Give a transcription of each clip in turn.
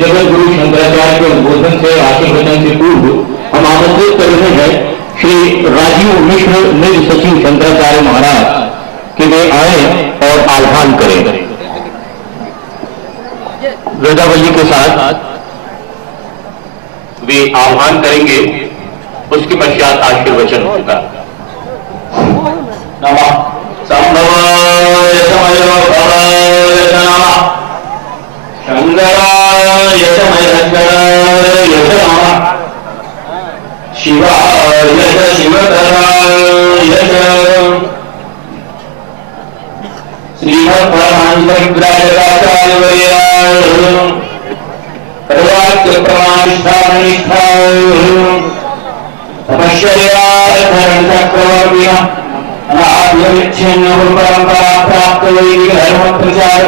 जगत गुरु शंकराचार्य के उद्बोधन से आशीर्वचन से पूर्व हम आमंत्रित कर रहे हैं श्री राजीव मिश्र निज सचिव शंकराचार्य महाराज कि वे आए और आह्वान करें। वृंदावली के साथ वे आह्वान करेंगे, उसके पश्चात आशीर्वचन होगा। नमः संभवाय समयभवाय नमः शंकराय समयशंकराय नमः शिवाय शिवतराय श्रीमद्परमानंदविग्रहाचार्यवर्याय सर्वात्म प्रमाणिष्ठानिष्ठाय तपश्चर्याय धर्मचक्रवर्तिनः अनाद्यविच्छिन्न परंपरा प्राप्त वैदिक धर्म प्रचार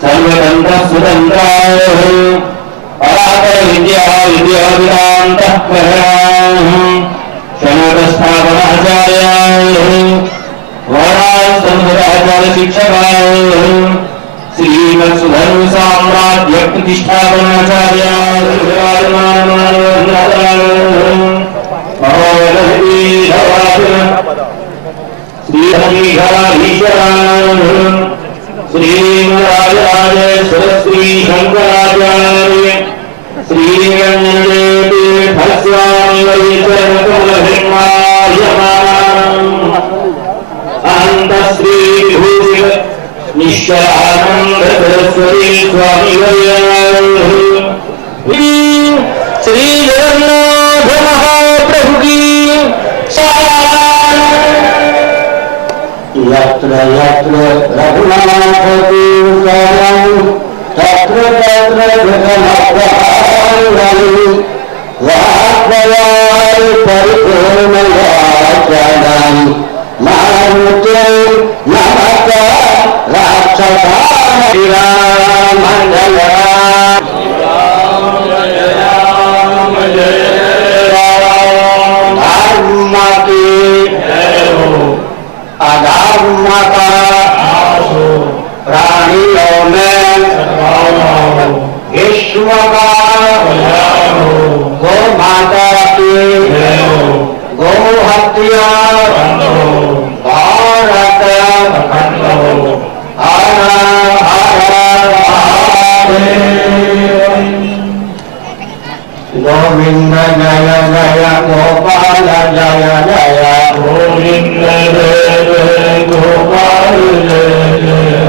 सर्वतंत्र स्वतंत्राय पराकर विद्या विद्याविदान्तःकरणाय शरणस्थापनाचार्याय वराय संस्कृताचार्य शिक्षकाय श्रीमत्सुधर्म साम्राज्य प्रतिष्ठापनाचार्याय श्रीमराजराजेश्वर श्री शंकराचार्य श्री अनंत श्री निश्चलानंद सरस्वती स्वामी श्री जगन्नाथ महाप्रभु की यत्र यत्र रघुनाथ तीर्थं तत्र तत्र जगन्नाथाय वाक्पयाय परिपूर्णवाचनं मारुते नमः राक्षसाय राममंगल अधर्मता प्राणियों में विश्व का गो माता की गो हत्या भारत गोविंद जय जय गोपाल जय जय गोविंद गोपाल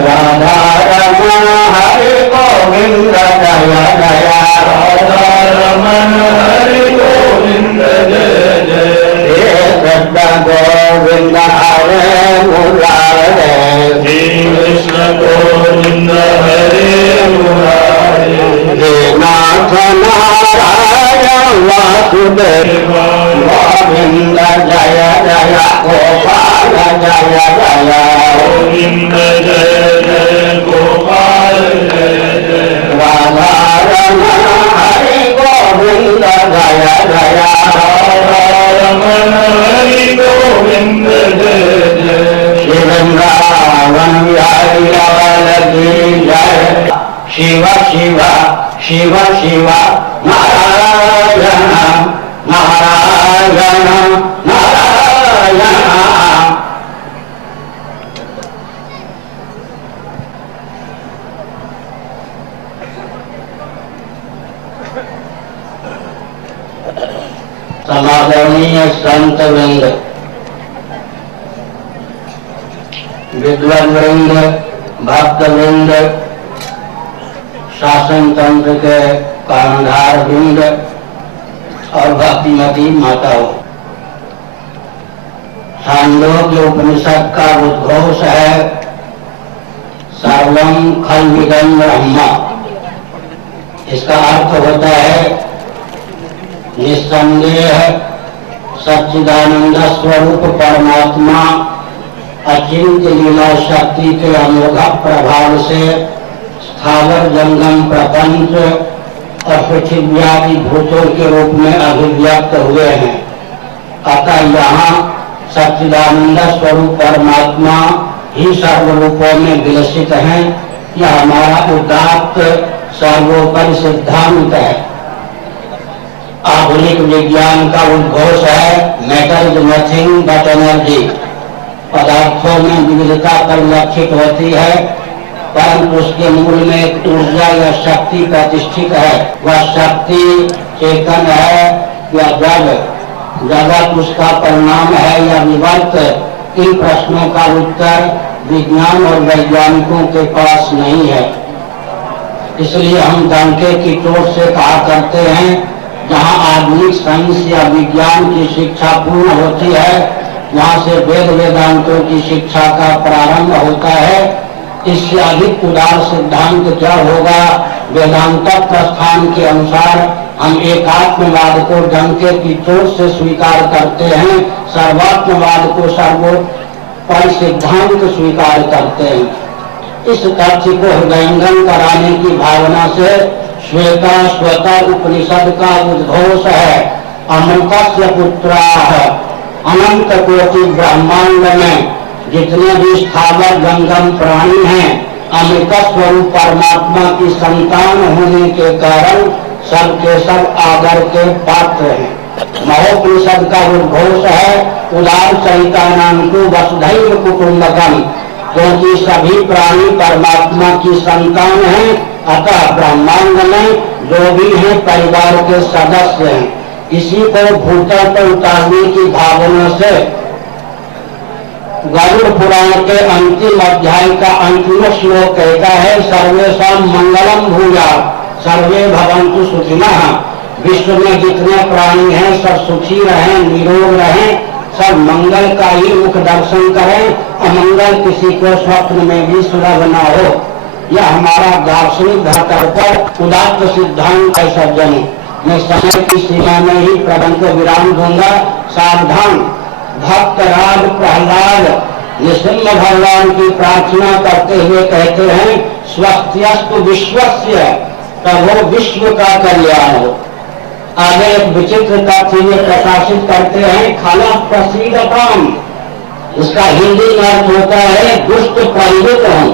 राधा रमण हरि गोविंद जय जय राधा रमण हरि गोविंद जय जय कृष्ण गोविंद हरे मुरारे श्री कृष्ण गोविंद हरे मुरारे हे नाथ नारायण वासुदेव गोविंद जय जय गोपाल जय जय गोविंद जय जय गोपाल जय जय राधा रमण हरि गोविंद जय जय राधा रमण हरि गोविंद जय जय वृंदावन बिहारी लाल की जय शिव शिव शिव शिव नारायण नारायण नारायण समादरणीय संत वृंद, विद्वान वृंद, भक्त वृंद, शासन तंत्र के कर्णधार वृंद और भक्तिमती माताओं, छांदोग्य उपनिषद का उद्घोष है सर्वम खल्विदं ब्रह्म। इसका अर्थ होता है निस्संदेह सच्चिदानंद स्वरूप परमात्मा अचिंत्य लीला शक्ति के अमोघ प्रभाव से स्थावर जंगम प्रपंच और पृथ्व्यादि भूतों के रूप में अभिव्यक्त हुए हैं। अतः यहाँ सच्चिदानंद स्वरूप परमात्मा ही सर्वरूपों में विलसित हैं। यह हमारा उदात्त सर्वोपरि सिद्धांत है। आधुनिक विज्ञान का उद्घोष है matter is nothing but energy. पदार्थों में विविधता परिलक्षित होती है, परंतु उसके मूल में एक ऊर्जा या शक्ति प्रतिष्ठित है। वह शक्ति चेतन है या जड़, जगत उसका परिणाम है या विवर्त। इन प्रश्नों का उत्तर विज्ञान और वैज्ञानिकों के पास नहीं है। इसलिए हम डंके की चोट से कहा करते हैं, जहां आधुनिक साइंस या विज्ञान की शिक्षा पूर्ण होती है, वहां से वेद वेदांतों की शिक्षा का प्रारंभ होता है। इससे अधिक उदार सिद्धांत क्या होगा? वेदांत प्रस्थान के अनुसार हम एकात्मवाद को डंके की चोट से स्वीकार करते हैं, सर्वात्मवाद को सर्वोपरि सिद्धांत स्वीकार करते हैं। इस तथ्य को हृदयंगम कराने की भावना से श्वेता उपनिषद का उद्घोष है। अमृतस्य पुत्राः, अनंत कोटि ब्रह्मांड में जितने भी स्थावर जंगम प्राणी हैं, अमृत स्वरूप परमात्मा की संतान होने के कारण सबके सब आदर के पात्र हैं। महोपनिषद का उद्घोष है उदार चैतन्यं वसुधैव कुटुंबकम, क्योंकि सभी प्राणी परमात्मा की संतान हैं, अतः ब्रह्मांड में जो भी हैं परिवार के सदस्य हैं। इसी को भूतल पर उतारने की भावना से गरुड़ पुराण के अंतिम अध्याय का अंतिम श्लोक कहता है, सर्वेषां मंगलम भूयात् सर्वे भवन्तु सुखिनः। विश्व में जितने प्राणी हैं सब सुखी रहें, निरोग रहें, सब मंगल का ही मुख दर्शन करें, अमंगल किसी को स्वप्न में भी सुलभ न हो। यह हमारा दार्शनिक धरातल पर उदात्त सिद्धांत है। सज्जनों, मैं समय की सीमा में ही प्रबंध को विराम दूंगा। सावधान, भक्त राज प्रहलाद नृसिंह भगवान की प्रार्थना करते हुए कहते हैं, स्वस्त्यस्तु विश्वस्य, तब वो विश्व का कल्याण हो। आगे एक विचित्र तथ्य ये प्रकाशित करते हैं, खला प्रसीदताम, इसका हिंदी में अर्थ होता है दुष्ट प्रंजित हों।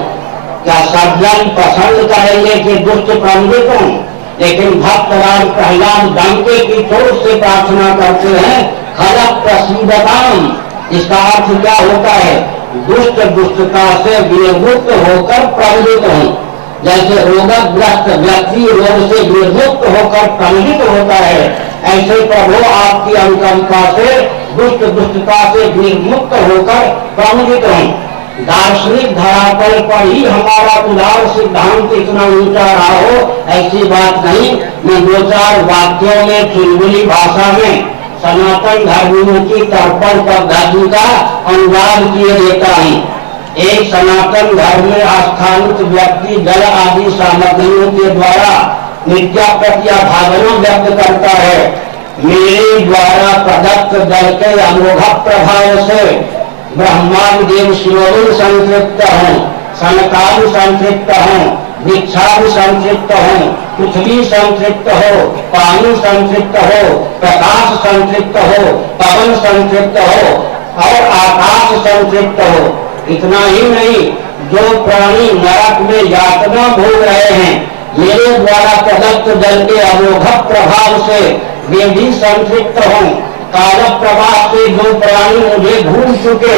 क्या सज्जन पसंद करेंगे कि दुष्ट प्रंजित हों? लेकिन भक्तराज प्रहलाद डंके की चोट से प्रार्थना करते हैं, खला प्रसीदताम। इसका अर्थ क्या होता है? दुष्ट दुष्टता से विमुक्त होकर प्रंजित हों। जैसे रोगग्रस्त व्यक्ति रोग से विमुक्त होकर प्रंजित होता है, ऐसे प्रभु आपकी अनुकंपा से दुष्ट दुष्टता से विमुक्त होकर प्रंजित हों। दार्शनिक धरातल पर ही हमारा उदार सिद्धांत इतना ऊंचा रहा हो, ऐसी बात नहीं। मैं दो चार वाक्यों में चुलबुली भाषा में सनातन धर्मियों की तर्पण पद्धति का अनुवाद किए देता हूँ। एक सनातन धर्म में आस्थानित व्यक्ति जल आदि सामग्रियों के द्वारा नित्या प्रत्या भावना व्यक्त करता है। मेरे द्वारा प्रदत्त जल के अमोघ प्रभाव से ब्रह्मादि देव शिवलिंग संतृप्त हों, सनकादि संतृप्त हों, वृक्षादि संतृप्त हों, पृथ्वी संतृप्त हो, पानी संतृप्त हो, प्रकाश संतृप्त हो, पवन संतृप्त हो और आकाश संतृप्त हो। इतना ही नहीं, जो प्राणी नरक में यातना भोग रहे हैं, मेरे द्वारा प्रदत्त जल के अमोघ प्रभाव से वे भी संतृप्त हों। काल प्रवाह से जो प्राणी मुझे भूल चुके,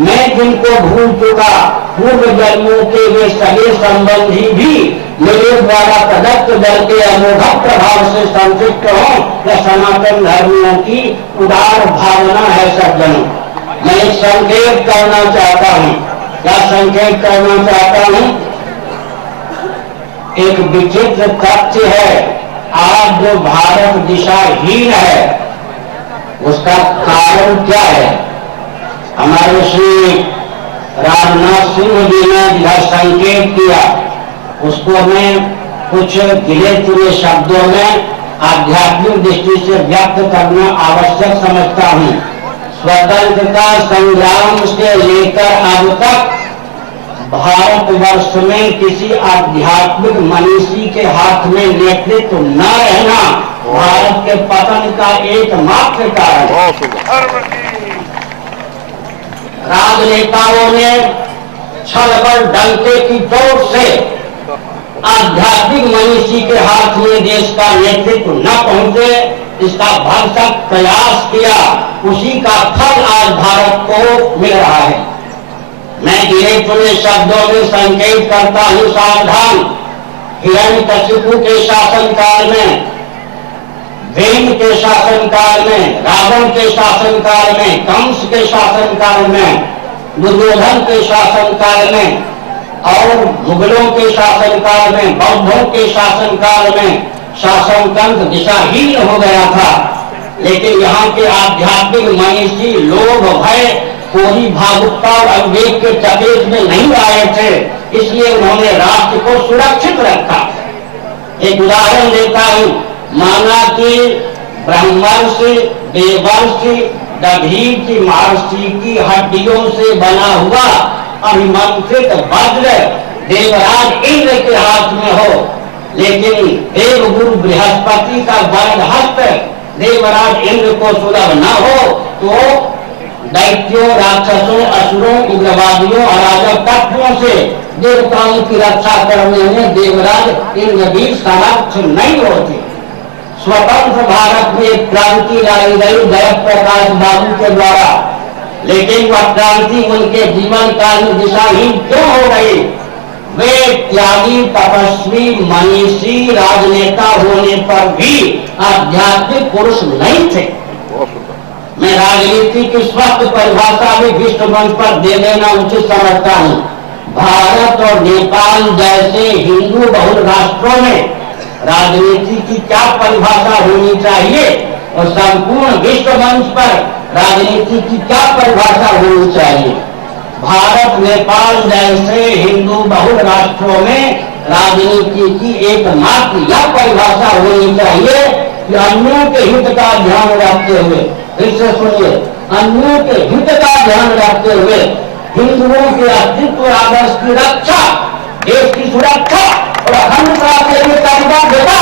मैं जिनको भूल चुका, पूर्व जन्मों के वे सगे संबंधी भी मेरे द्वारा प्रदत्त जल के अमोघ प्रभाव से संतृप्त हों। यह सनातन धर्मियों की उदार भावना है। सज्जनों, मैं एक संकेत करना चाहता हूँ। क्या संकेत करना चाहता हूँ? एक विचित्र तथ्य है, आज जो भारत दिशाहीन है उसका कारण क्या है? हमारे श्री राजनाथ सिंह जी ने यह संकेत किया, उसको मैं कुछ गिरे चुने शब्दों में आध्यात्मिक दृष्टि से व्यक्त करना आवश्यक समझता हूँ। स्वतंत्रता संग्राम से लेकर अब तक भारतवर्ष में किसी आध्यात्मिक मनीषी के हाथ में नेतृत्व न रहना भारत के पतन का एकमात्र कारण। राजनेताओं ने छल बल डंके की चोट से आध्यात्मिक मनीषी के हाथ में देश का नेतृत्व न पहुंचे, इसका भरसक प्रयास किया, उसी का फल आज भारत को मिल रहा है। मैं गिने चुने शब्दों में संकेत करता हूं, सावधान। हिरण्यकशिपु के शासनकाल में, वेद के शासनकाल में, रावण के शासनकाल में, कंस के शासनकाल में, दुर्योधन के शासनकाल में और मुगलों के शासनकाल में, बौद्धों के शासनकाल में शासन तंत्र दिशाहीन हो गया था। लेकिन यहाँ के आध्यात्मिक मनीषी लोभ, भय, कोई भावुकता और अविवेक के चपेट में नहीं आए थे, इसलिए उन्होंने राष्ट्र को सुरक्षित रखा। एक उदाहरण देता हूं, माना कि ब्रह्मर्षि, देवर्षि, दधीचि, महर्षि की हड्डियों से बना हुआ अभिमंत्रित वज्र देवराज इंद्र के हाथ में हो, लेकिन देवगुरु बृहस्पति का वरद हस्त देवराज इंद्र को सुलभ न हो, तो दैत्यों, राक्षसों, असुरों, उग्रवादियों, अराजक तत्वों से देवताओं की रक्षा करने में देवराज इंद्र भी समर्थ नहीं होते। स्वतंत्र भारत में एक क्रांति लाई गई जगत प्रकाश बाबू के द्वारा, लेकिन वह क्रांति उनके जीवन काल में दिशाहीन क्यों हो गई? वे त्यागी, तपस्वी, मनीषी, राजनेता होने पर भी आध्यात्मिक पुरुष नहीं थे। मैं राजनीति की स्वस्थ परिभाषा भी विश्व मंच पर दे देना उचित समझता हूँ। भारत और नेपाल जैसे हिंदू बहुल राष्ट्रों में राजनीति की क्या परिभाषा होनी चाहिए और संपूर्ण विश्व मंच पर राजनीति की क्या परिभाषा होनी चाहिए? भारत, नेपाल जैसे हिंदू बहुल राष्ट्रों में राजनीति की एकमात्र यह परिभाषा होनी चाहिए कि अन्यों के हित का ध्यान रखते हुए, फिर से सुनिए, अन्यों के हित का ध्यान रखते हुए हिंदुओं के अस्तित्व आदर्श की रक्षा, देश की सुरक्षा और अखंडता के लिए प्रतिबद्धता,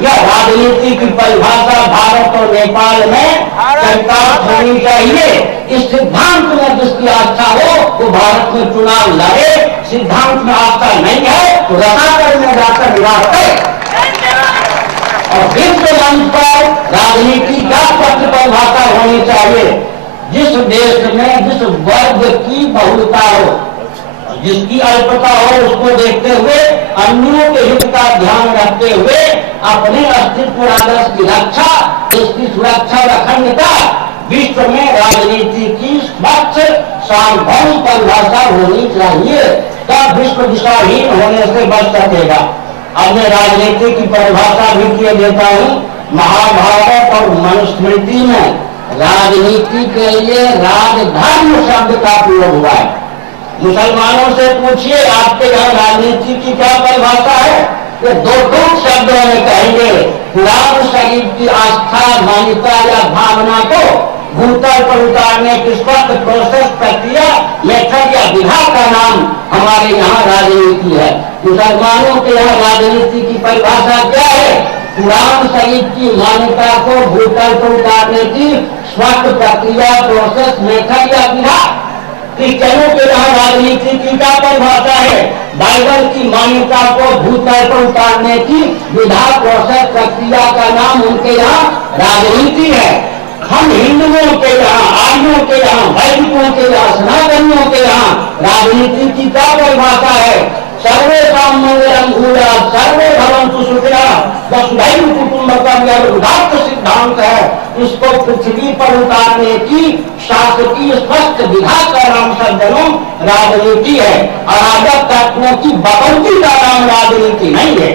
यह राजनीति की परिभाषा भारत और नेपाल में चरितार्थ होनी चाहिए। इस सिद्धांत में जिसकी आस्था हो वो भारत में चुनाव लड़े, सिद्धांत में आस्था नहीं है तो रसातल में जाकर निवास करे। और विश्व मंच पर राजनीति का पत्र परिभाषा होनी चाहिए, जिस देश में जिस वर्ग की बहुलता हो, जिसकी अल्पता हो, उसको देखते हुए अन्यों के हित का ध्यान रखते हुए अपने अस्तित्व आदर्श की रक्षा, इसकी सुरक्षा और अखंडता, विश्व में राजनीति की स्वच्छ सार्वभौम परिभाषा होनी चाहिए, तब विश्व दिशाहीन होने से बच सकेगा। अब मैं राजनीति की परिभाषा भी किए देता हूँ। महाभारत और मनुस्मृति में राजनीति के लिए राजधर्म शब्द का प्रयोग हुआ है। मुसलमानों से पूछिए आपके यहाँ राजनीति की क्या परिभाषा है, ये दो शब्दों में कहेंगे। कुरान शरीफ की आस्था, मान्यता या भावना को भूतल पर उतारने की स्पष्ट प्रोसेस, प्रक्रिया, मेथड या विधा का नाम हमारे यहाँ राजनीति है। मुसलमानों के यहाँ राजनीति की परिभाषा क्या है? कुरान शरीफ की मान्यता को भूतल पर उतारने की स्पष्ट प्रक्रिया, प्रोसेस, मेथड या विधा। क्रिश्चियनों के यहाँ राजनीति की क्या परिभाषा है? बाइबल की मान्यता को भूतल पर उतारने की विधा, प्रोसेस, प्रक्रिया का नाम उनके यहाँ राजनीति है। हम हिंदुओं के यहाँ, आर्यों के यहाँ, वैदिकों के यहाँ, सनातनियों के यहाँ राजनीति की क्या परिभाषा है? सर्वे काम मंगलम भूयात्, सर्वे भवन्तु सुखिनः, वसुधैव कुटुम्बकम्, यह उदात्त सिद्धांत है। इसको पृथ्वी पर उतारने की शासकीय स्पष्ट विधा का नाम सज्जनों राजनीति है। अराजक तत्वों की बकौती का नाम राजनीति नहीं है।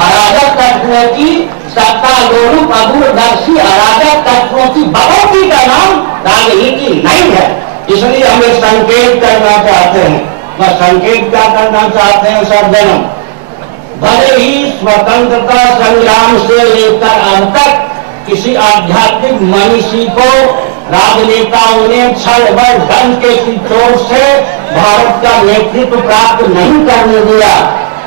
अराजक तत्वों की सत्ता लोलुप अदूरदर्शी अराजक तत्वों की बकौती का नाम राजनीति नहीं है। इसलिए हम एक संकेत करना चाहते हैं। वह संकेत क्या करना चाहते हैं सज्जनों? भले ही स्वतंत्रता संग्राम से लेकर अब तक किसी आध्यात्मिक मनीषी को राजनेताओं ने छल बल डंके की चोट से भारत का नेतृत्व प्राप्त नहीं करने दिया,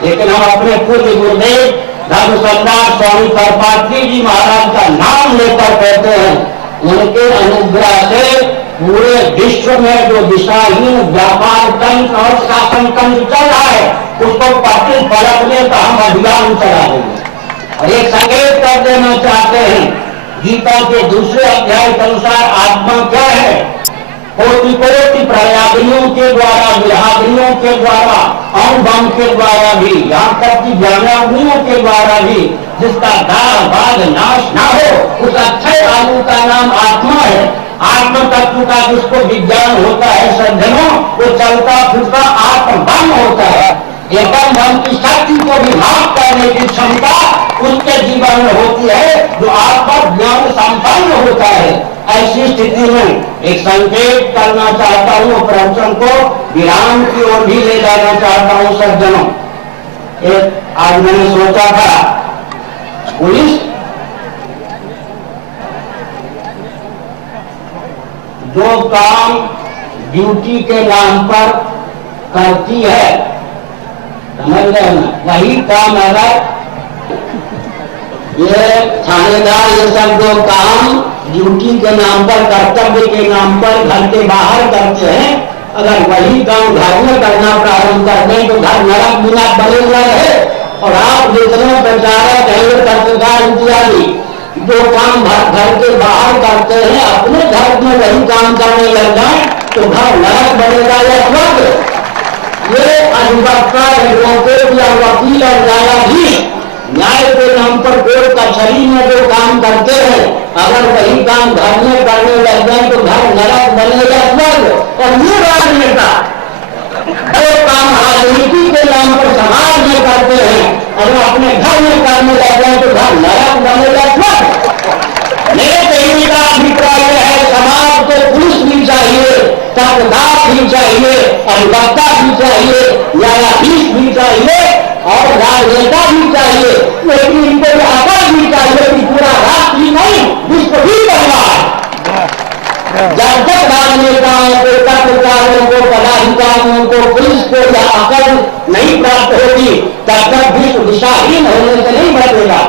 लेकिन हम अपने पूज्य गुरुदेव धर्म सम्राट स्वामी परपात्री जी महाराज का नाम लेकर कहते हैं, उनके अनुग्रह से पूरे विश्व में जो दिशाहीन व्यापार तंत्र और शासन तंत्र चल रहा है उसको पलट पलटने का हम अभियान चला देंगे। और एक संकेत कर देना चाहते हैं, गीता के दूसरे अध्याय के अनुसार आत्मा क्या है? कोटि कोटि प्रयागियों के द्वारा, विरागियों के द्वारा, अणुबम के द्वारा भी, यहाँ तक कि ज्ञानाग्नियों के द्वारा भी जिसका दाग बाग नाश ना हो उस अक्षय आलू का नाम आत्मा है। आत्म तत्व का जिसको विज्ञान होता है सज्जनों, वो चलता फिरता आत्मबम होता है। एकदम मन की शक्ति को भी माफ करने की क्षमता उसके जीवन में होती है जो आत्म ज्ञान संपन्न होता है। ऐसी स्थिति में एक संकेत करना चाहता हूँ, प्रवचन को विराम की ओर भी ले जाना चाहता हूँ सज्जनों। आज मैंने सोचा था पुलिस जो काम ड्यूटी के नाम पर करती है, समझ रहे ना, वही काम अगर ये थानेदार ये सब जो काम ड्यूटी के नाम पर, कर्तव्य के नाम पर घर के बाहर करते हैं, अगर वही काम घर में करना प्रारंभ कर दें तो घर नरक बिना बनेगा रहे। और आप जितने प्रचारक हैं पत्रकार इत्यादि जो काम घर के बाहर करते हैं अपने घर में वही काम करने लग जाए तो घर नरक बनेगा या स्वर्ग। ये अधिवक्ता एडवोकेट या वकील और न्यायाधीश न्याय के नाम पर कोर्ट कचहरी में जो काम करते हैं अगर वही काम घर में करने लग जाए तो घर नरक बनेगा स्वर्ग। और ये राजनेता जो काम राजनीति के नाम पर समाज में करते हैं अगर अपने घर में करने लग जाए तो घर नरक बनेगा स्वर्ग। मेरे कहने का अभिप्राय है समाज को पुलिस भी चाहिए, तकदार भी चाहिए, अधिवक्ता भी चाहिए, न्यायाधीश भी चाहिए और राजनेता भी चाहिए, लेकिन इनको अकल भी चाहिए कि पूरा राष्ट्र ही नहीं विश्व भी बनवा है। जब तक राजनेताओं को, पत्रकारों को, पदाधिकारियों को, पुलिस को यह अकल नहीं प्राप्त होगी तब तक विश्व दिशाहीन होने से नहीं बचेगा।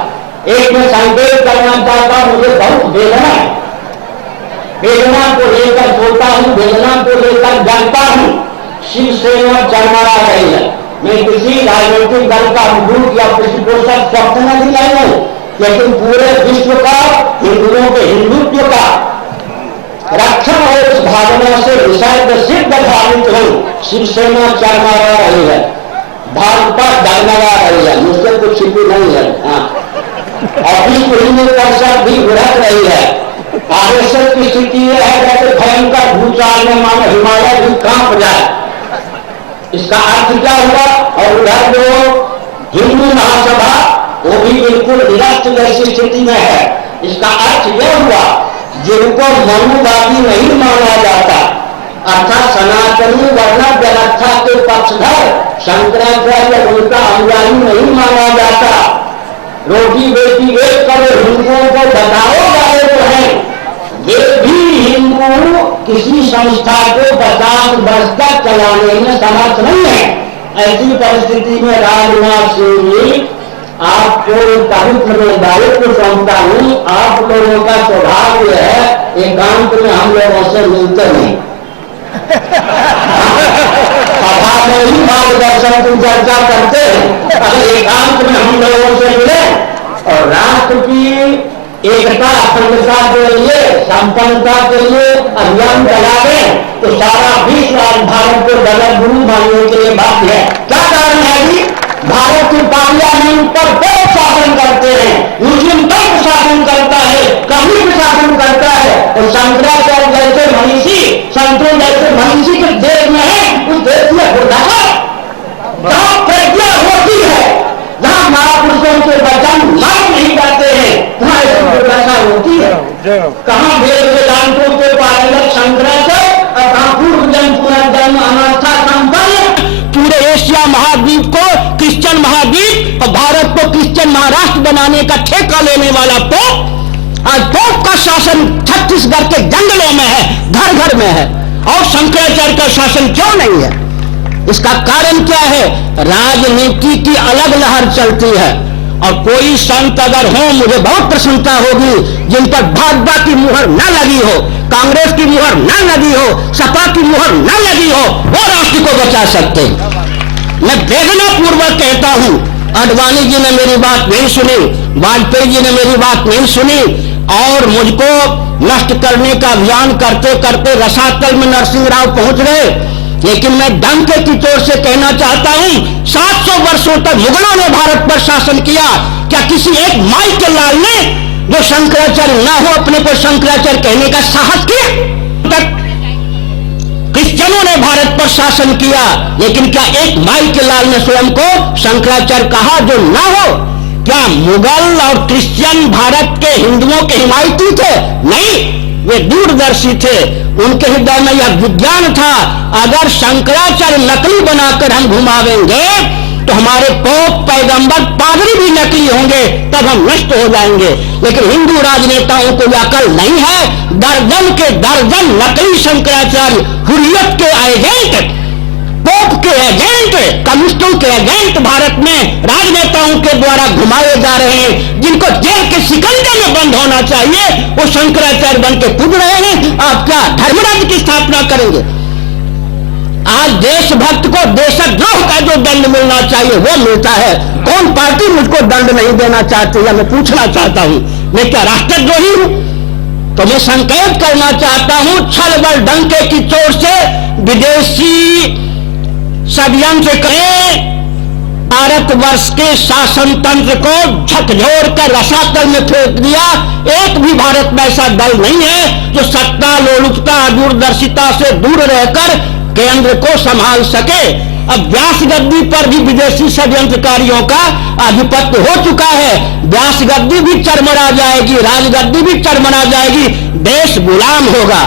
एक मैं संकेत करना चाहता हूं, मुझे बहुत वेदना है, वेदना को लेकर सोता हूं, वेदना को लेकर जानता हूं। शिवसेना चरमरा रही है। मैं किसी राजनीतिक दल का मुखर या पृष्ठपोषक स्वप्न भी नहीं हूं, लेकिन पूरे विश्व का, हिंदुओं के हिंदुत्व का रक्षण और उस भावना से विषय सिद्ध भावित हूं। शिवसेना चरमरा रही है, भाजपा डगमगा रही है, मुझसे कुछ छिपी नहीं है। हाँ, और विश्व हिंदू परिषद भी उड़क रही है। आरएसएस की स्थिति यह है जैसे भयंकर भूचाल में मानो हिमालय भी कांप जाए। इसका अर्थ क्या हुआ? और उधर जो हिंदू महासभा वो भी बिल्कुल निरस्त जैसी स्थिति में है। इसका अर्थ यह हुआ जिनको मनुवादी नहीं माना जाता अर्थात सनातनी वर्ण व्यवस्था के पक्षधर शंकराचार्य उनका अनुयायी नहीं माना जाता। रोटी बेटी एक करो हिंदुओं को बताओ जाए तो है, वे भी हिंदू किसी संस्था को 50 वर्ष तक चलाने में समर्थ नहीं है। ऐसी परिस्थिति में राजनाथ सिंह जी आपको पवित्र में दायित्व सौंपता हूं। आप लोगों का स्वभाव यह है एकांत में हम लोगों से मिलते नहीं, सभा में ही मार्गदर्शन की चर्चा करते हैं। अगर एकांत में हम लोगों से मिले और राष्ट्र की एकता अखंडता के लिए, संपन्नता के लिए अभियान चलावे तो सारा विश्व आज भारत को गलत गुरु मानने के लिए बाध्य है। क्या कारण है जी? भारत की पार्लियामेंट पर बहुत शासन करते हैं, मुस्लिम तक शासन करता है, कम्युनिस्ट शासन करता है और शंकराचार्य जैसे मनीषी, संतों जैसे मनीषी के देश में है, उस देश में दुर्दशा जहां प्रज्ञा होती है, जहां महापुरुषों के वचन मान नहीं जाते हैं, वहां ऐसी दुर्दशा होती है। कहां वेद वेदांतों के पारिलक शंकराचार्य और कहां पूर्व जन्म पुनर्जन्म अनास्था संपन्न पूरे एशिया महाद्वीप को क्रिश्चियन महाद्वीप और भारत को क्रिश्चियन महाराष्ट्र बनाने का ठेका लेने वाला पोप आज पोप का शासन छत्तीसगढ़ के जंगलों में है, घर घर में है। और शंकराचार्य का शासन क्यों नहीं है? इसका कारण क्या है? राजनीति की अलग लहर चलती है। और कोई संत अगर हो, मुझे बहुत प्रसन्नता होगी जिन पर भाजपा की मुहर न लगी हो, कांग्रेस की मुहर न लगी हो, सपा की मुहर न लगी हो, वो राष्ट्र को बचा सकते हैं। मैं वेदना पूर्वक कहता हूं, आडवाणी जी ने मेरी बात नहीं सुनी, वाजपेयी जी ने मेरी बात नहीं सुनी और मुझको नष्ट करने का अभियान करते करते रसातल में नरसिंह राव पहुंच गए। लेकिन मैं डंके की चोट से कहना चाहता हूं, 700 वर्षों तक मुगलों ने भारत पर शासन किया। क्या किसी एक माई के लाल ने जो शंकराचार्य ना हो अपने को शंकराचार्य कहने का साहस किया? तक क्रिश्चियनों ने भारत पर शासन किया, लेकिन क्या एक माई के लाल ने स्वयं को शंकराचार्य कहा जो ना हो? क्या मुगल और क्रिश्चियन भारत के हिंदुओं के हिमायती थे? नहीं, वे दूरदर्शी थे। उनके हृदय में यह विज्ञान था, अगर शंकराचार्य नकली बनाकर हम घुमावेंगे तो हमारे पोप, पैगंबर, पादरी भी नकली होंगे, तब हम नष्ट हो जाएंगे। लेकिन हिंदू राजनेताओं को यह अकल नहीं है। दर्जन के दर्जन नकली शंकराचार्य, हुर्रियत के एजेंट, पोप के एजेंट, कम्युनिस्टों के एजेंट भारत में राजनेताओं के द्वारा घुमाए जा रहे हैं। जिनको जेल के शिकंजे में बंद होना चाहिए, वो शंकराचार्य बन के कूद रहे हैं। आप क्या धर्मराज्य की स्थापना करेंगे? आज देशभक्त को देशद्रोह का जो दंड मिलना चाहिए वो मिलता है। कौन पार्टी मुझको दंड नहीं देना चाहती है? मैं पूछना चाहता हूं, मैं क्या राष्ट्रद्रोही हूं? तो मैं संकेत करना चाहता हूं, छल बल डंके की चोट से विदेशी षड्यंत्र करें, भारतवर्ष के शासन तंत्र को झकझोर कर रसातल में फेंक दिया। एक भी भारत में ऐसा दल नहीं है जो सत्ता, लोलुपता, दूरदर्शिता से दूर रहकर केंद्र को संभाल सके। अब व्यास गद्दी पर भी विदेशी षड्यंत्रकारियों का आधिपत्य हो चुका है। व्यास गद्दी भी चरमरा जाएगी, राजगद्दी भी चरमरा जाएगी, देश गुलाम होगा।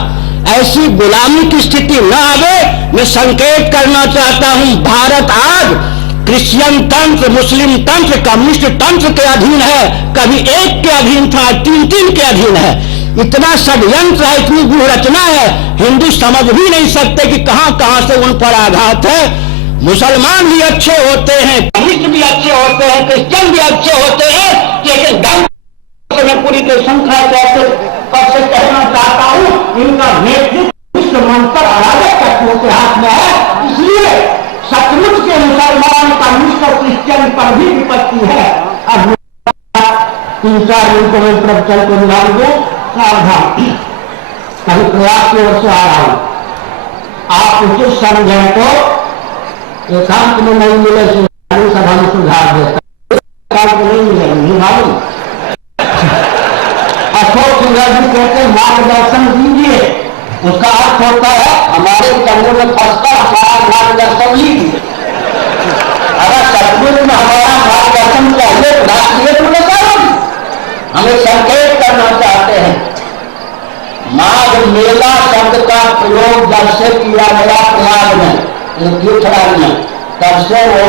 ऐसी गुलामी की स्थिति न आवे, मैं संकेत करना चाहता हूं। भारत आज क्रिश्चियन तंत्र, मुस्लिम तंत्र, कम्युनिस्ट तंत्र के अधीन है। कभी एक के अधीन था, तीन तीन के अधीन है। इतना षड्यंत्र है, इतनी व्यूहरचना है, हिंदू समझ भी नहीं सकते कि कहां कहां से उन पर आघात है। मुसलमान भी अच्छे होते हैं, कम्युनिस्ट भी अच्छे होते हैं, क्रिश्चियन भी अच्छे होते हैं, लेकिन मैं पूरी शंकराचार्य पद से कहना चाहता हूं, इनका नेतृत्व विश्व मंच पर अराजक तत्वों के हाथ में है। इसलिए सचमुच के मुसलमान, कम्युनिस्ट और क्रिश्चियन पर भी विपत्ति है। अब 3-4 मिनटों में प्रवचन को निकाल दो। सावधान, कभी प्रयास की ओर से आ रहा हूं, आप उचित समझें तो एकांत में नहीं मिले सभा में सुधार देता, एकांत नहीं मिले, नहीं मालूम। अशोक सिंह जी कहते हैं मार्गदर्शन दीजिए, उसका अर्थ होता है हमारे चंद्र में फंसकर हमारा मार्गदर्शन लीजिए। अगर सचमुच में हमारा मार्गदर्शन चाहिए तो राष्ट्रीय हमें संकेत करना चाहते हैं। माघ मेला शब्द का प्रयोग जब से किया गया प्रयाग में, तीर्थराज में, तब से वो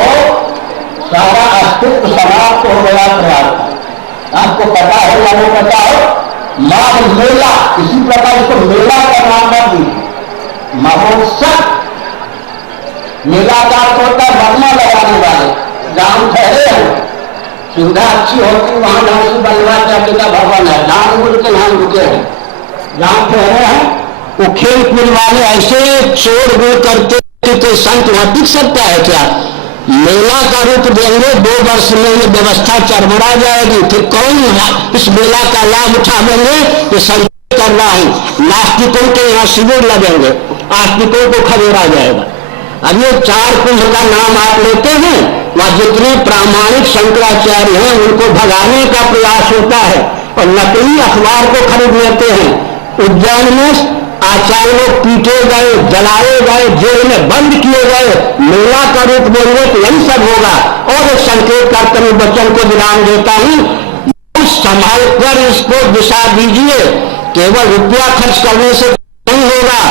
सारा अस्तित्व समाप्त हो गया प्रयाग। आपको पता हो या नहीं पता हो, माघ मेला, इसी प्रकार इसको मेला का नाम मत दीजिए, महोत्सव। मेला का अर्थ होता है वर्मा लगाने वाले, जहां ठहरे हैं, सुविधा अच्छी होती, वहां नरसिंह बल्लभाचार्य का भवन है, जानबूझ के नाम रुके हैं, जहां ठहरे हैं। वो खेल कूद वाले ऐसे शोर गुल करते कि संत वहां टिक सकता है क्या? मेला का रूप देंगे, 2 वर्ष में ये व्यवस्था चरमरा जाएगी, फिर कौन इस मेला का लाभ उठावेंगे? ये संकेत कर रहा हूं। नास्तिकों के यहाँ शिविर लगेंगे, आस्तिकों को खदेड़ा जाएगा। अब ये 4 कुंभ का नाम आप लेते हैं, वहां जितने प्रामाणिक शंकराचार्य हैं उनको भगाने का प्रयास होता है और नकली अखबार को खरीद लेते हैं। उज्जैन में आचार्य लोग पीटे गए, जलाए गए, जेल में बंद किए गए। मेला का रूप देंगे तो यही सब होगा। और एक संकेत करते हुए वचन को विराम देता हूं, संभाल कर इसको दिशा दीजिए। केवल रुपया खर्च करने से नहीं होगा,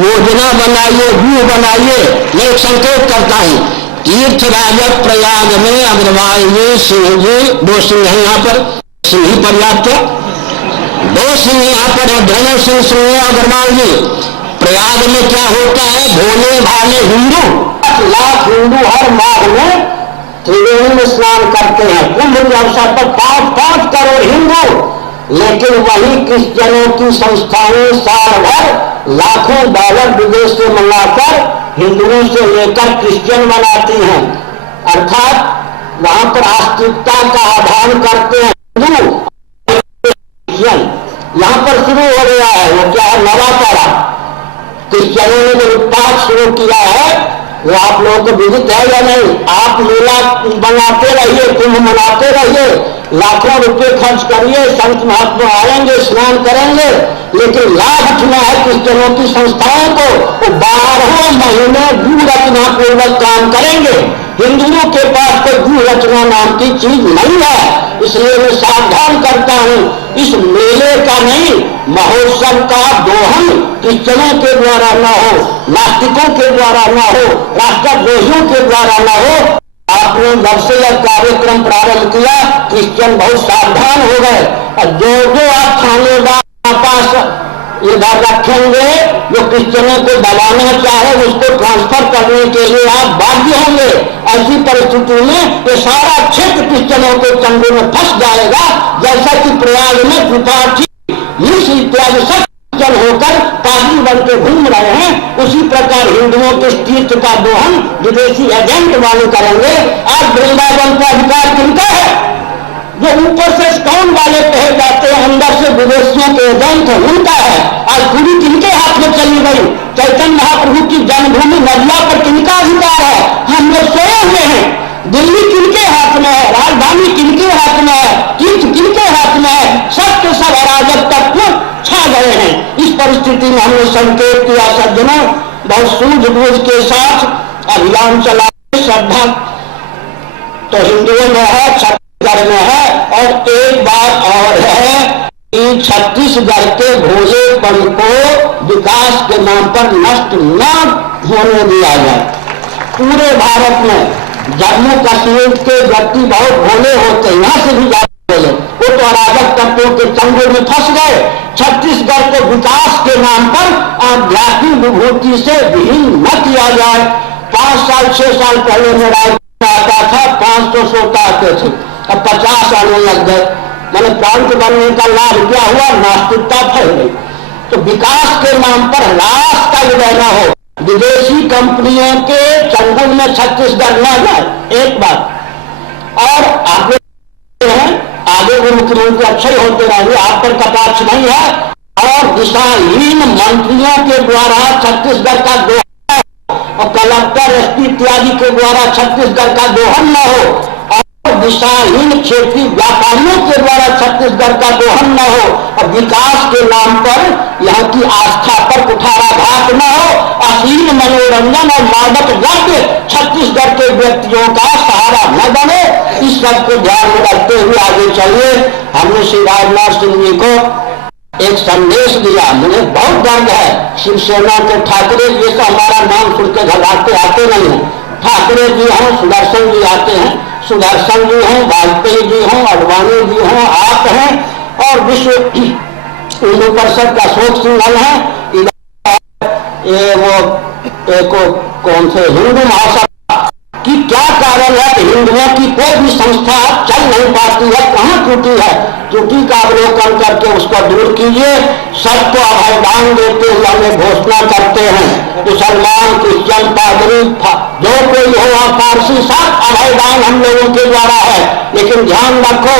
योजना बनाइए, व्यू बनाइए। मैं एक संकेत करता हूं, तीर्थराज प्रयाग में अग्रवाल जी, सिंह जी, 2 सिंह है यहाँ पर, सिंह ही पर्याप्त है, 2 सिंह यहाँ पर है, धनव सिंह, सिंह अग्रवाल जी। प्रयाग में क्या होता है, भोले भाले हिंदू 10 लाख हिंदू हर माह में त्रिवेणी में स्नान करते हैं। कुंभ के अवसर पर 5-5 करोड़ हिंदू लेकिन वही क्रिश्चियनों की संस्थाएं साल भर लाखों डॉलर विदेश से मंगाकर हिंदुओं से लेकर क्रिश्चियन बनाती हैं, अर्थात वहां पर आस्तिकता का आह्वान करते हैं हिंदू क्रिश्चियन। यहां पर शुरू हो गया है वो क्या है, नवापड़ा। क्रिश्चियनों ने जो उत्पाद शुरू किया है वो आप लोगों को विदित है या नहीं? आप मेला बनाते रहिए, कुंभ मनाते रहिए, लाखों रुपए खर्च करिए, संत महात्मा आएंगे, स्नान करेंगे, लेकिन लाभ उठना है क्रिश्चियनों की संस्थाओं को। वो 12 महीने व्यू रचना पूर्वक काम करेंगे। हिंदुओं के पास कोई व्यू रचना नाम की चीज नहीं है। इसलिए मैं सावधान करता हूं, इस मेले का नहीं, महोत्सव का दोहन क्रिश्चियनों के द्वारा न हो, नास्तिकों के द्वारा न हो, राष्ट्रद्रोहियों के द्वारा न हो। आपने जब से यह कार्यक्रम प्रारंभ किया, क्रिश्चियन बहुत सावधान हो गए और जो आप थानेदार पास इधर रखेंगे, जो क्रिश्चियनों को दबाना चाहे उसको ट्रांसफर करने के लिए आप बाध्य होंगे। ऐसी परिस्थिति में ये सारा क्षेत्र क्रिश्चियनों के चंगुल में फंस जाएगा। जैसा कि प्रयाग में त्रिपाठी इत्यादि सब क्रिश्चियन होकर पादरी बन के घूम रहे हैं, उसी प्रकार हिंदुओं के तीर्थ का दोहन विदेशी एजेंट वाले करेंगे। आज वृंदावन का अधिकार किनका है? जो ऊपर से कौन वाले कहे जाते हैं, अंदर से विदेशियों के एजेंट है, उनका है। आज पूरी किनके हाथ में चली गई? चैतन्य महाप्रभु की जन्मभूमि नदिया पर किनका अधिकार है? हम लोग सोए हुए हैं। दिल्ली किनके हाथ में है? राजधानी किनके हाथ में है? तीर्थ किनके हाथ में है? सब के सब अराजक तत्व छा गए हैं। इस परिस्थिति में हमने संकेत किया, सज्जनों बहुत सूझबूझ के साथ अभियान चला। श्रद्धा तो हिंदुओं में है, छत्तीसगढ़ में है, और एक बात और है कि छत्तीसगढ़ के भोलेपन को विकास के नाम पर नष्ट न होने दिया जाए। पूरे भारत में जम्मू कश्मीर के व्यक्ति बहुत भोले होते हैं, यहां से भी ज्यादा भोले, वो तो अराजक तत्वों के चंगुल में फंस गए। छत्तीसगढ़ को विकास के नाम पर आध्यात्मिक विभूति से विहीन न किया जाए। 5 साल 6 साल पहले मेरा आता था, 500 श्रोता आते थे, अब 50 आने लग गए। मैंने प्रांत बनने का लाभ क्या हुआ? नास्तिकता फैल गई। तो विकास के नाम पर रास का विलय न हो, विदेशी कंपनियों के चंगुल में छत्तीसगढ़ न जाए, एक बात। और आप आगे भी मुख्यमंत्री अच्छे होते रहेंगे, आप पर कटाक्ष नहीं है। और दिशाहीन मंत्रियों के द्वारा छत्तीसगढ़ का दोहन और कलेक्टर एसपी इत्यादि के द्वारा छत्तीसगढ़ का दोहन न हो, और दिशाहीन क्षेत्रीय व्यापारियों के द्वारा छत्तीसगढ़ का दोहन न हो, और विकास के नाम पर यहाँ की आस्था पर कुठाराघात न हो, अश्लील मनोरंजन और मादक द्रव्य छत्तीसगढ़ के व्यक्तियों का सहारा न बने। इस सब को ध्यान में रखते हुए आगे चलिए। हमने श्री राजनाथ सिंह जी को एक संदेश दिया। मुझे बहुत दर्द है, शिवसेना के ठाकरे जी से हमारा नाम सुन के घबराते आते नहीं है। ठाकरे जी हों, सुदर्शन जी आते हैं, सुदर्शन जी हों, वाजपेयी जी हों, अडवाणी जी हों, आप हैं, और विश्व हिंदू परिषद का अशोक सिंघल है, ये वो एक कौन से हिंदू महासभा की क्या कारण है कि हिंदुओं की कोई भी संस्था चल नहीं पाती है? कहाँ त्रुटि है? त्रुटि का अवलोकन करके उसको दूर कीजिए। सबको अभयदान देते हुए हमें घोषणा करते हैं, मुसलमान, क्रिश्चियन, पादरी, जो कोई हो, पारसी, सब अभयदान हम लोगों के द्वारा है। लेकिन ध्यान रखो,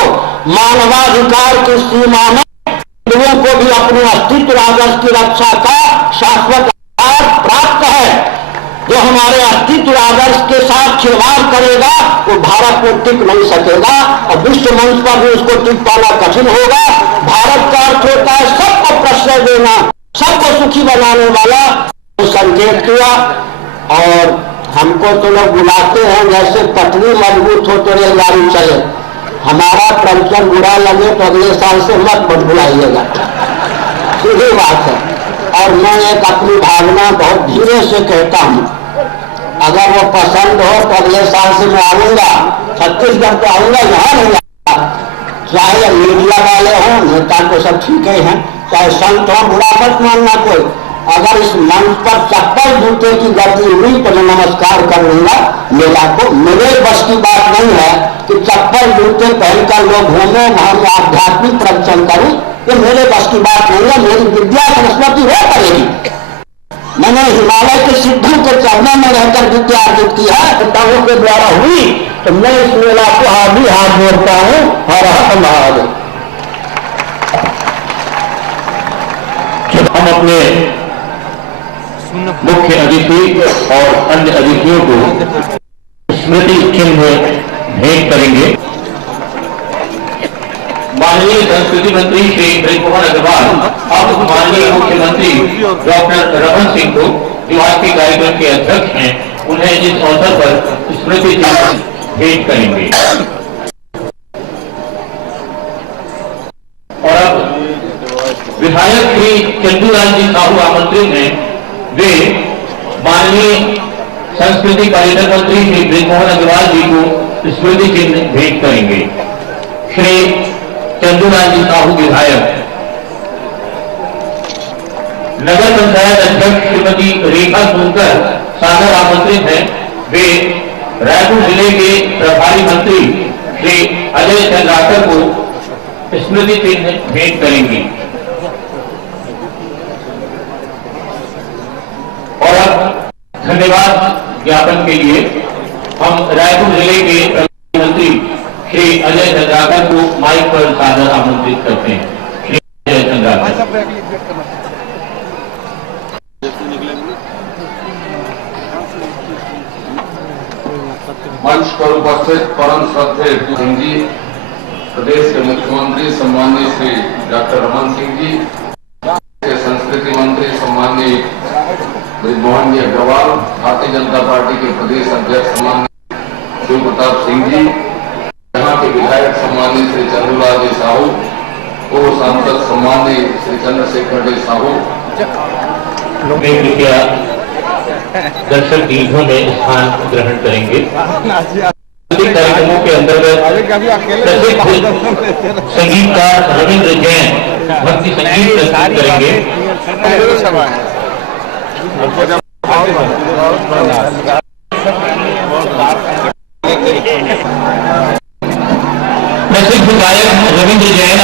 मानवाधिकार की सीमा में हिंदुओं को भी अपने अस्तित्व आदर्श की रक्षा का शाश्वत अधिकार प्राप्त है। जो हमारे अस्तित्व आदर्श के साथ खिलवाड़ करेगा वो भारत में टिक नहीं सकेगा, और विश्व मंच पर भी उसको टिक पाना कठिन होगा। भारत का अर्थ होता है सबको प्रश्रय देना, सबको सुखी बनाने वाला। तो संकेत किया, और हमको तो लोग बुलाते हैं जैसे पटरी मजबूत हो तो रेलगाड़ी चले। हमारा प्रवचन बुरा लगे तो अगले साल से मत बुलाइएगा, सीधी बात है। और मैं एक अपनी भावना बहुत धीरे से कहता हूँ, अगर वो पसंद हो तो अगले साल से मैं आऊंगा, छत्तीसगढ़ तो आऊंगा, यहाँ नहीं आऊंगा। चाहे मीडिया वाले हों, नेता तो सब ठीक ही हैं, चाहे संत हो, बुरा मत मानना कोई। अगर इस मंच पर चप्पल जूते की गति हुई तो मैं नमस्कार कर लूंगा। मेला को मेरे बस की बात नहीं है। कि चप्पल जूते पहनकर लोग घूमे, वहां में आध्यात्मिक प्रवचन करूं, ये मेरे बस की बात नहीं है। मेरी विद्या सरस्वती हो करेगी। मैंने हिमालय के सिद्धों के चरणों में रहकर विद्या अर्जित की है, पिताओं के द्वारा हुई, तो मैं इस मेला को अभी हाथ जोड़ता हूं। हर हर महादेव। हम अपने मुख्य अतिथि और अन्य अतिथियों को स्मृति चिन्ह भेंट करेंगे। माननीय संस्कृति मंत्री श्री ब्रिजमोहन अग्रवाल अब माननीय मुख्यमंत्री डॉक्टर रमन सिंह को, जो आज के कार्यक्रम के अध्यक्ष हैं, उन्हें इस अवसर पर स्मृति चिन्ह भेंट करेंगे। और अब विधायक श्री चंदूलाल जी साहू आमंत्रित हैं। वे माननीय संस्कृति पर्यटन मंत्री श्री ब्रिजमोहन अग्रवाल जी को स्मृति चिन्ह भेंट करेंगे। श्री चंदूलाल जी साहू विधायक, नगर पंचायत अध्यक्ष श्रीमती रेखा सोनकर सागर आमंत्रित हैं। वे रायपुर जिले के प्रभारी मंत्री श्री अजय चंद्राकर को स्मृति चिन्ह भेंट करेंगे। और अब धन्यवाद ज्ञापन के लिए हम रायपुर जिले के प्रभारी मंत्री श्री अजय चंद्राकर को माइक पर सादर आमंत्रित करते हैं। श्री अजय चंद्राकर। मंच पर उपस्थित परम श्रद्धेय सिंह जी, प्रदेश के मुख्यमंत्री सम्माननीय श्री डॉक्टर रमन सिंह जी, के संस्कृति मंत्री सम्माननीय ब्रिजमोहन जी अग्रवाल, भारतीय जनता पार्टी के प्रदेश अध्यक्ष सम्माननीय शिव प्रताप सिंह जी, यहाँ के विधायक सम्माननीय श्री चंदूलाल जी साहू, पूर्व सांसद सम्माननीय श्री चंद्रशेखर जी साहू, दर्शक दीर्घों में स्थान ग्रहण करेंगे। कार्यक्रमों के अंतर्गत संगीतकार रविंद्र जैन भक्ति संगीत प्रस्तुत करेंगे। प्रसिद्ध गायक रविंद्र जैन।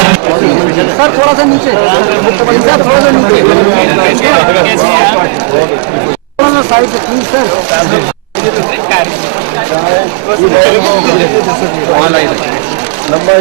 सर थोड़ा सा नीचे, सर थोड़ा सा नीचे, साइड प्लीज सर। नंबर